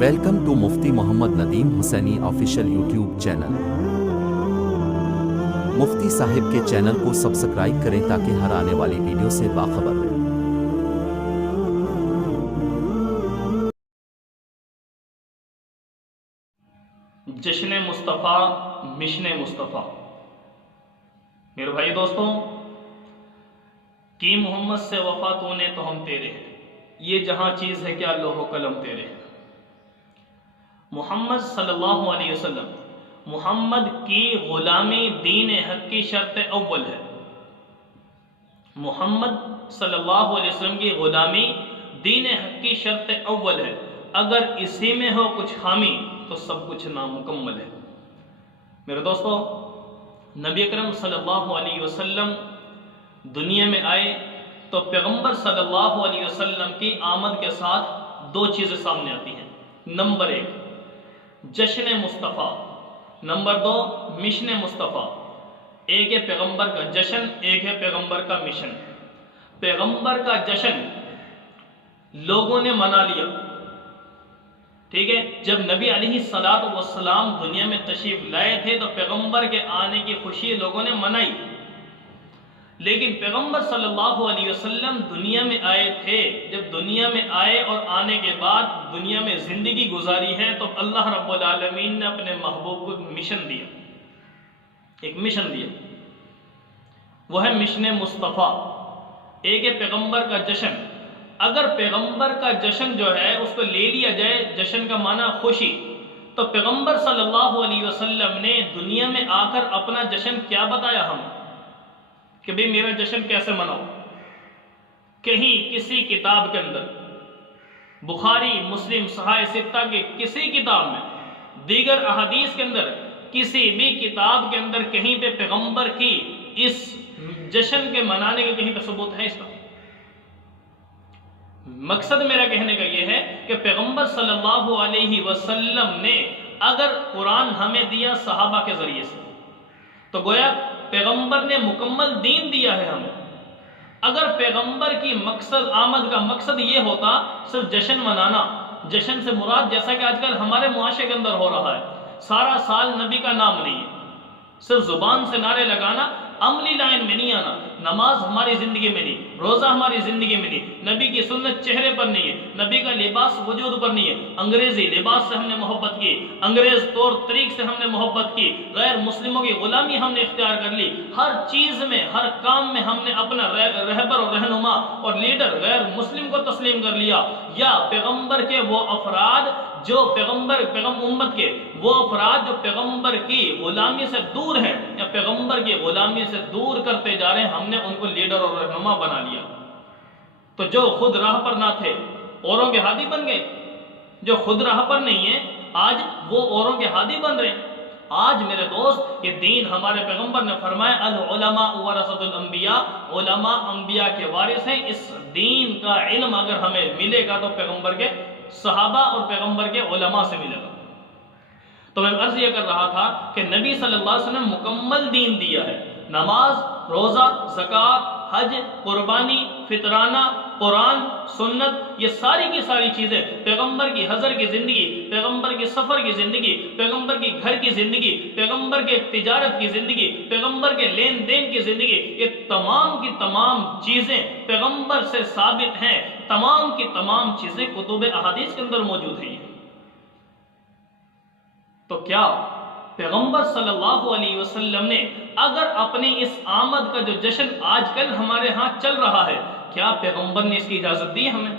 Welcome to Mufti Muhammad Nadeem Hussaini official YouTube channel. Mufti صاحب کے channel کو سبسکرائب کریں تاکہ ہر آنے والی ویڈیو سے باخبر رہیں۔ جشن مصطفیٰ، مشن مصطفیٰ۔ میرے بھائی دوستوں، کی محمد سے وفا تو نے تو ہم تیرے ہیں، یہ جہاں چیز ہے کیا لوح و قلم تیرے ہیں۔ محمد صلی اللہ علیہ وسلم، محمد کی غلامی دین حق کی شرط اول ہے۔ محمد صلی اللہ علیہ وسلم کی غلامی دین حق کی شرط اول ہے۔ اگر اسی میں ہو کچھ خامی تو سب کچھ نامکمل ہے۔ میرے دوستو، نبی اکرم صلی اللہ علیہ وسلم دنیا میں آئے تو پیغمبر صلی اللہ علیہ وسلم کی آمد کے ساتھ دو چیزیں سامنے آتی ہیں۔ نمبر 1 جشن مصطفیٰ، نمبر 2 مشن مصطفیٰ۔ ایک ہے پیغمبر کا جشن، ایک ہے پیغمبر کا مشن۔ پیغمبر کا جشن لوگوں نے منا لیا، ٹھیک ہے۔ جب نبی علیہ السلام دنیا میں تشریف لائے تھے تو پیغمبر کے آنے کی خوشی لوگوں نے منائی، لیکن پیغمبر صلی اللہ علیہ وسلم دنیا میں آئے تھے، جب دنیا میں آئے اور آنے کے بعد دنیا میں زندگی گزاری ہے تو اللہ رب العالمین نے اپنے محبوب کو مشن دیا، ایک مشن دیا، وہ ہے مشن مصطفیٰ۔ ایک ہے پیغمبر کا جشن۔ اگر پیغمبر کا جشن جو ہے اس کو لے لیا جائے، جشن کا معنی خوشی، تو پیغمبر صلی اللہ علیہ وسلم نے دنیا میں آ کر اپنا جشن کیا بتایا ہمیں کہ بھئی میرا جشن کیسے مناؤ؟ کہیں کسی کتاب کے اندر، بخاری، مسلم، صحاح ستہ کے کسی کتاب میں، دیگر احادیث کے اندر، کسی بھی کتاب کے اندر کہیں پہ پیغمبر کی اس جشن کے منانے کے کہیں پہ ثبوت ہے اس کا؟ مقصد میرا کہنے کا یہ ہے کہ پیغمبر صلی اللہ علیہ وسلم نے اگر قرآن ہمیں دیا صحابہ کے ذریعے سے تو گویا پیغمبر نے مکمل دین دیا ہے ہمیں۔ اگر پیغمبر کی آمد کا مقصد یہ ہوتا صرف جشن منانا، جشن سے مراد جیسا کہ آج کل ہمارے معاشرے کے اندر ہو رہا ہے، سارا سال نبی کا نام نہیں ہے، صرف زبان سے نعرے لگانا، عملی لائن میں نہیں آنا، نماز ہماری زندگی میں نہیں، روزہ ہماری زندگی میں نہیں، نبی کی سنت چہرے پر نہیں ہے، نبی کا لباس وجود پر نہیں ہے، انگریزی لباس سے ہم نے محبت کی، انگریز طور طریق سے ہم نے محبت کی، غیر مسلموں کی غلامی ہم نے اختیار کر لی، ہر چیز میں، ہر کام میں ہم نے اپنا رہبر اور رہنما اور لیڈر غیر مسلم کو تسلیم کر لیا، یا پیغمبر کے وہ افراد جو امت کے وہ افراد جو پیغمبر کی غلامی سے دور ہیں یا پیغمبر کی غلامی سے دور کرتے جا رہے ہیں، ہم نے ان کو لیڈر اور رہنما بنا لیا۔ تو جو خود راہ پر نہ تھے اوروں کے ہادی بن گئے، جو خود راہ پر نہیں ہیں آج وہ اوروں کے ہادی بن رہے ہیں۔ آج میرے دوست یہ دین ہمارے پیغمبر نے فرمایا العلماء ورثۃ الانبیاء، علماء انبیاء کے وارث ہیں۔ اس دین کا علم اگر ہمیں ملے گا تو پیغمبر کے صحابہ اور پیغمبر کے علماء سے ملے گا۔ تو میں عرض یہ کر رہا تھا کہ نبی صلی اللہ علیہ وسلم نے مکمل دین دیا ہے۔ نماز، روزہ، زکوٰۃ، حج، قربانی، فطرانہ، قرآن، سنت، یہ ساری کی ساری چیزیں، پیغمبر کی حضر کی زندگی، پیغمبر کی سفر کی زندگی، پیغمبر کی گھر کی زندگی، پیغمبر کے تجارت کی زندگی، پیغمبر کے لین دین کی زندگی، یہ تمام کی تمام چیزیں پیغمبر سے ثابت ہیں۔ تمام کی تمام چیزیں کتب احادیث کے اندر موجود ہیں۔ تو کیا پیغمبر صلی اللہ علیہ وسلم نے اگر اپنی اس آمد کا جو جشن آج کل ہمارے ہاں چل رہا ہے، کیا پیغمبر نے اس کی اجازت دی ہمیں؟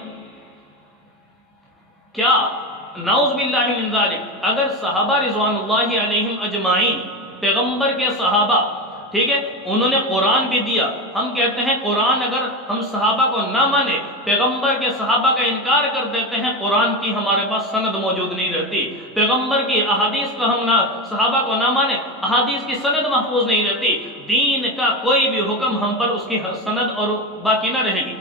کیا نعوذ باللہ من ذالک اگر صحابہ رضوان اللہ علیہم اجمعین، پیغمبر کے صحابہ، ٹھیک ہے، انہوں نے قرآن بھی دیا، ہم کہتے ہیں قرآن اگر ہم صحابہ کو نہ مانے، پیغمبر کے صحابہ کا انکار کر دیتے ہیں، قرآن کی ہمارے پاس سند موجود نہیں رہتی، پیغمبر کی احادیث کو ہم صحابہ کو نہ مانے، احادیث کی سند محفوظ نہیں رہتی، دین کا کوئی بھی حکم ہم پر اس کی سند اور باقی نہ رہے گی۔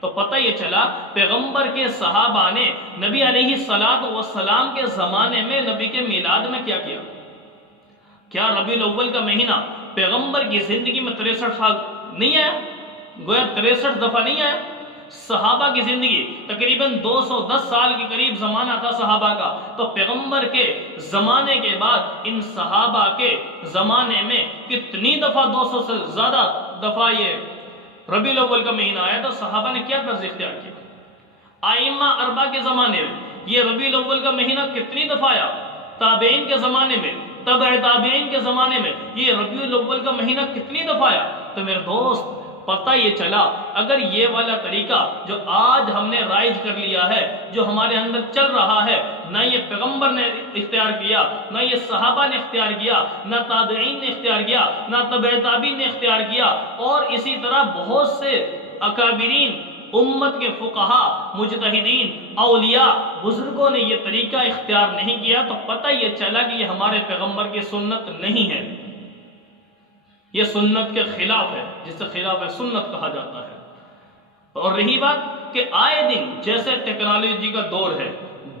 تو پتہ یہ چلا پیغمبر کے صحابہ نے نبی علیہ السلام کے زمانے میں نبی کے میلاد میں کیا کیا؟ کیا ربیع الاول کا مہینہ پیغمبر کی زندگی میں 63 سال نہیں آیا؟ گویا 63 دفعہ نہیں آیا؟ صحابہ کی زندگی تقریباً 210 سال کے قریب زمانہ تھا صحابہ کا، تو پیغمبر کے زمانے کے بعد ان صحابہ کے زمانے میں کتنی دفعہ 200 سے زیادہ دفعہ یہ ربیع الاول کا مہینہ آیا، تو صحابہ نے کیا طرز اختیار کیا؟ ائمہ اربعہ کے زمانے میں یہ ربیع الاول کا مہینہ کتنی دفعہ آیا؟ تابعین کے زمانے میں، تبع تابعین کے زمانے میں یہ ربیع الاول کا مہینہ کتنی دفعہ آیا؟ تو میرے دوست پتہ یہ چلا، اگر یہ والا طریقہ جو آج ہم نے رائج کر لیا ہے، جو ہمارے اندر چل رہا ہے، نہ یہ پیغمبر نے اختیار کیا، نہ یہ صحابہ نے اختیار کیا، نہ تابعین نے اختیار کیا، نہ تبع تابعین نے اختیار کیا، اور اسی طرح بہت سے اکابرین امت کے فقہا، مجتہدین، اولیاء، بزرگوں نے یہ طریقہ اختیار نہیں کیا، تو پتہ یہ چلا کہ یہ ہمارے پیغمبر کی سنت نہیں ہے، یہ سنت کے خلاف ہے، جسے خلاف سنت کہا جاتا ہے۔ اور رہی بات کہ آئے دن جیسے ٹیکنالوجی کا دور ہے،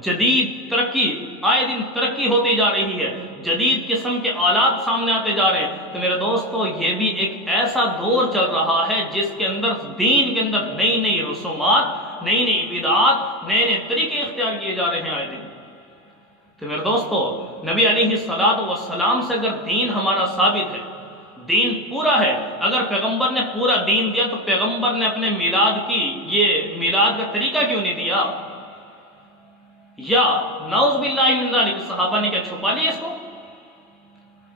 جدید ترقی، آئے دن ترقی ہوتی جا رہی ہے، جدید قسم کے آلات سامنے آتے جا رہے ہیں، تو میرے دوستو یہ بھی ایک ایسا دور چل رہا ہے جس کے اندر دین کے اندر نئی نئی رسومات، نئی نئی بدعات، نئے نئے طریقے اختیار کیے جا رہے ہیں آئے دن۔ تو میرے دوستو نبی علیہ السلام سے اگر دین ہمارا ثابت ہے، دین پورا ہے، اگر پیغمبر نے پورا دین دیا تو پیغمبر نے اپنے میلاد کی یہ میلاد کا طریقہ کیوں نہیں دیا؟ یا نعوذ باللہ من ذالک صحابہ نے کیا چھپا لیا اس کو؟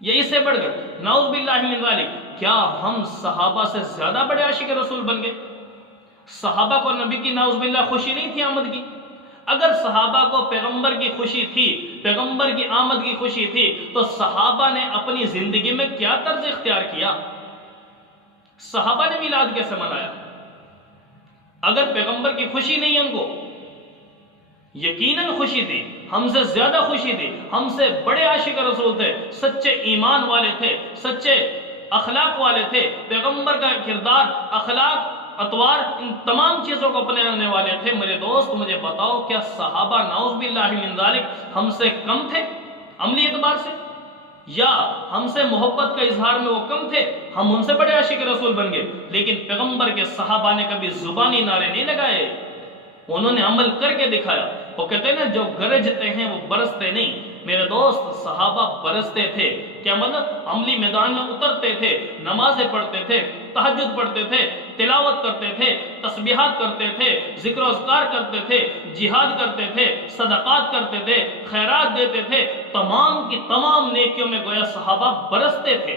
یا اس سے بڑھ کر نعوذ باللہ من ذالک کیا ہم صحابہ سے زیادہ بڑے عاشق رسول بن گئے؟ صحابہ کو نبی کی نعوذ باللہ خوشی نہیں تھی آمد کی؟ اگر صحابہ کو پیغمبر کی خوشی تھی، پیغمبر کی آمد کی خوشی تھی، تو صحابہ نے اپنی زندگی میں کیا طرز اختیار کیا؟ صحابہ نے میلاد کیسے منایا؟ اگر پیغمبر کی خوشی نہیں ان کو، یقیناً خوشی تھی، ہم سے زیادہ خوشی تھی، ہم سے بڑے عاشق رسول تھے، سچے ایمان والے تھے، سچے اخلاق والے تھے، پیغمبر کا کردار، اخلاق، اطوار، ان تمام چیزوں کو اپنانے والے تھے۔ میرے دوست مجھے بتاؤ کیا صحابہ نعوذ باللہ من ذالک ہم سے کم تھے عملی اعتبار سے؟ یا ہم سے محبت کا اظہار میں وہ کم تھے؟ ہم ان سے بڑے عاشق رسول بن گئے، لیکن پیغمبر کے صحابہ نے کبھی زبانی نعرے نہیں لگائے، انہوں نے عمل کر کے دکھایا۔ وہ کہتے ہیں نا جو گرجتے ہیں وہ برستے نہیں۔ میرے دوست صحابہ برستے تھے، کیا مطلب؟ عملی میدان میں اترتے تھے، نمازیں پڑھتے تھے، تہجد پڑھتے تھے، تلاوت کرتے تھے، تسبیحات کرتے تھے، ذکر و اذکار کرتے تھے، جہاد کرتے تھے، صدقات کرتے تھے، خیرات دیتے تھے، تمام کی تمام نیکیوں میں گویا صحابہ برستے تھے،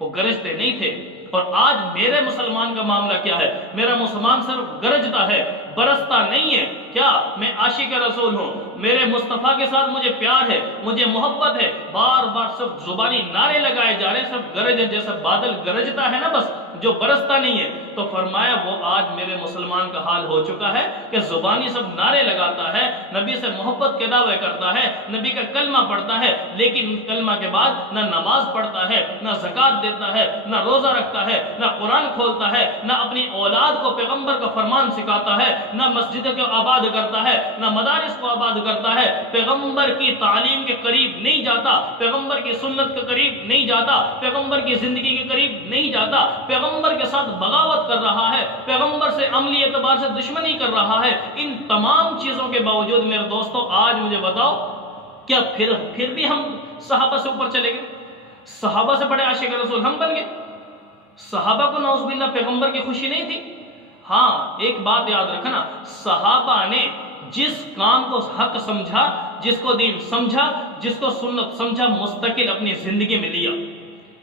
وہ گرجتے نہیں تھے۔ اور آج میرے مسلمان کا معاملہ کیا ہے؟ میرا مسلمان صرف گرجتا ہے، برستا نہیں ہے۔ کیا میں عاشق رسول ہوں، میرے مصطفیٰ کے ساتھ مجھے پیار ہے، مجھے محبت ہے، بار بار صرف زبانی نعرے لگائے جا رہے ہیں، صرف گرج ہے، جیسا بادل گرجتا ہے نا بس، جو برستا نہیں ہے۔ تو فرمایا وہ آج میرے مسلمان کا حال ہو چکا ہے کہ زبانی سب نعرے لگاتا ہے، نبی سے محبت کے دعوے کرتا ہے، نبی کا کلمہ پڑھتا ہے، لیکن کلمہ کے بعد نہ نماز پڑھتا ہے، نہ زکوٰۃ دیتا ہے، نہ روزہ رکھتا ہے، نہ قرآن کھولتا ہے، نہ اپنی اولاد کو پیغمبر کا فرمان سکھاتا ہے، نہ مسجد کو آباد کرتا ہے، نہ مدارس کو آباد کرتا ہے، پیغمبر کی تعلیم کے قریب نہیں جاتا، پیغمبر کی سنت کے قریب نہیں جاتا، پیغمبر کی زندگی کے قریب نہیں جاتا، پیغمبر کے ساتھ بغاوت کر رہا ہے، پیغمبر سے عملی اعتبار سے دشمنی کر رہا ہے۔ ان تمام چیزوں کے باوجود میرے دوستو آج مجھے بتاؤ کیا پھر بھی ہم صحابہ سے اوپر چلے گئے؟ صحابہ سے بڑے عاشق رسول ہم بن گئے؟ صحابہ کو نعوذ باللہ پیغمبر کی خوشی نہیں تھی؟ ہاں ایک بات یاد رکھنا، صحابہ نے جس کام کو حق سمجھا، جس کو دین سمجھا، جس کو سنت سمجھا، مستقل اپنی زندگی میں لیا۔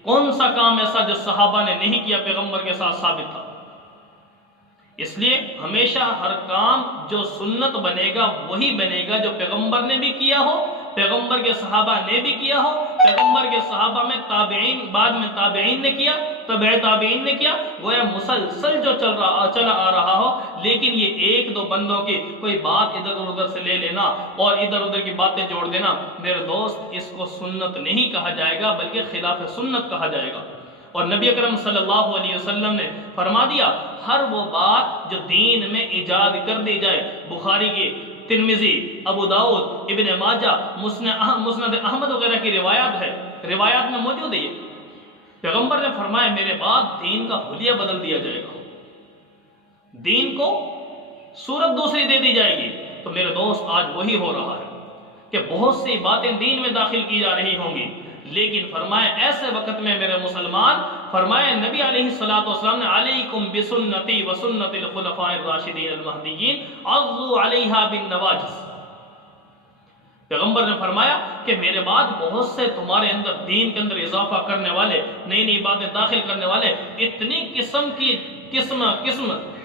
کون سا کام ایسا جو صحابہ نے نہیں کیا پیغمبر کے ساتھ ثابت تھا؟ اس لیے ہمیشہ ہر کام جو سنت بنے گا وہی بنے گا جو پیغمبر نے بھی کیا ہو، پیغمبر کے صحابہ نے بھی کیا ہو، پیغمبر کے صحابہ میں تابعین، بعد میں تابعین نے کیا، تبع تابعین نے کیا، گویا مسلسل جو چلا آ رہا ہو۔ لیکن یہ ایک دو بندوں کی کوئی بات ادھر ادھر سے لے لینا اور ادھر ادھر کی باتیں جوڑ دینا، میرے دوست اس کو سنت نہیں کہا جائے گا بلکہ خلاف سنت کہا جائے گا۔ اور نبی اکرم صلی اللہ علیہ وسلم نے فرما دیا ہر وہ بات جو دین میں ایجاد کر دی جائے، بخاری کی، ترمذی، ابو داؤد، ابن ماجہ، مسند احمد وغیرہ کی روایات ہے، روایات میں موجود ہے یہ، پیغمبر نے فرمایا میرے بعد دین کا حلیہ بدل دیا جائے گا، دین کو صورت دوسری دے دی جائے گی۔ تو میرے دوست آج وہی ہو رہا ہے کہ بہت سی باتیں دین میں داخل کی جا رہی ہوں گی، لیکن فرمائے ایسے وقت میں میرے مسلمان، فرمائے نبی علیہ الصلوۃ والسلام نے علیکم بسنتی وسنت الخلفاء الراشدین المہدیین عضوا علیہا بالنواجذ، پیغمبر نے فرمایا کہ میرے بعد بہت سے تمہارے اندر دین کے اندر اضافہ کرنے والے، نئی نئی باتیں داخل کرنے والے، اتنی قسم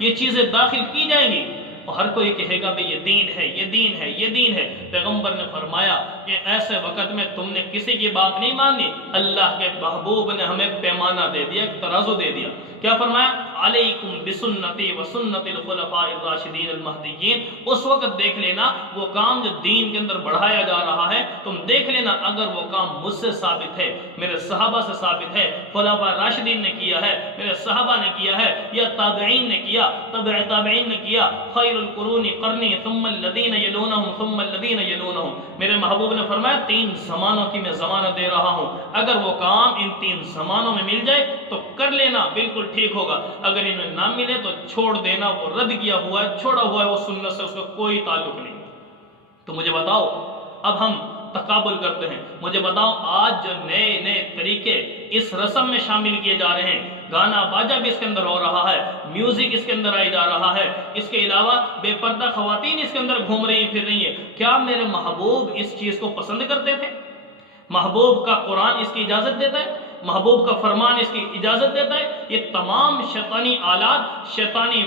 یہ چیزیں داخل کی جائیں گی، اور ہر کوئی کہے گا بھئی یہ دین ہے، یہ دین ہے، یہ دین ہے۔ پیغمبر نے فرمایا کہ ایسے وقت میں تم نے کسی کی بات نہیں ماننی، اللہ کے محبوب نے ہمیں ایک پیمانہ دے دیا، ایک ترازو دے دیا۔ کیا فرمایا؟ علیکم بسنتی وسنت الخلفاء الراشدین المہدیین۔ اس وقت دیکھ لینا وہ کام جو دین کے اندر بڑھایا جا رہا ہے، تم دیکھ لینا اگر وہ کام مجھ سے ثابت ہے، میرے صحابہ سے ثابت ہے، خلفاء راشدین نے کیا ہے، میرے صحابہ نے کیا ہے، یا تابعین نے کیا، تبع تابعین نے کیا، خیر القرون قرنی ثم الذین یلونہم ثم الذین یلونہم۔ میرے محبوب نے فرمایا 3 زمانوں کی میں ضمانت دے رہا ہوں، اگر وہ کام ان 3 زمانوں میں مل جائے تو کر لینا، بالکل ٹھیک ہوگا، اگر انہیں نہ ملے تو چھوڑ دینا، وہ رد کیا ہوا ہے، چھوڑا ہوا ہے، وہ سنت سے اس کا کوئی تعلق نہیں۔ تو مجھے بتاؤ، اب ہم تقابل کرتے ہیں، مجھے بتاؤ آج جو نئے نئے طریقے اس رسم میں شامل کیے جا رہے ہیں، گانا باجا بھی اس کے اندر ہو رہا ہے، میوزک اس کے اندر آئی جا رہا ہے، اس کے علاوہ بے پردہ خواتین اس کے اندر گھوم رہی پھر رہی ہیں، کیا میرے محبوب اس چیز کو پسند کرتے تھے؟ محبوب کا قرآن اس کی اجازت دیتا ہے؟ محبوب کا فرمان اس کی اجازت دیتا ہے؟ یہ تمام شیطانی آلات، شیطانی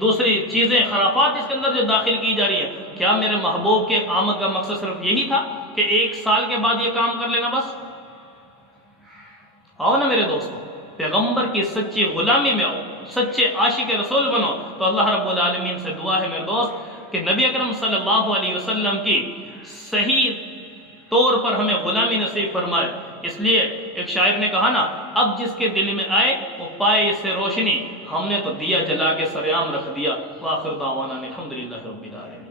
دوسری چیزیں، خرافات اس کے اندر جو داخل کی جا رہی ہے، کیا میرے محبوب کے آمد کا مقصد صرف یہی تھا کہ 1 سال کے بعد یہ کام کر لینا بس؟ آؤ نا میرے دوستو، پیغمبر کی سچی غلامی میں آؤ، سچے عاشق رسول بنو۔ تو اللہ رب العالمین سے دعا ہے میرے دوست کہ نبی اکرم صلی اللہ علیہ وسلم کی صحیح طور پر ہمیں غلامی نصیب فرمائے۔ اس لیے ایک شاعر نے کہا نا، اب جس کے دل میں آئے وہ پائے اس سے روشنی، ہم نے تو دیا جلا کے سریام رکھ دیا۔ وآخر دعوانا الحمدللہ رب العالمین۔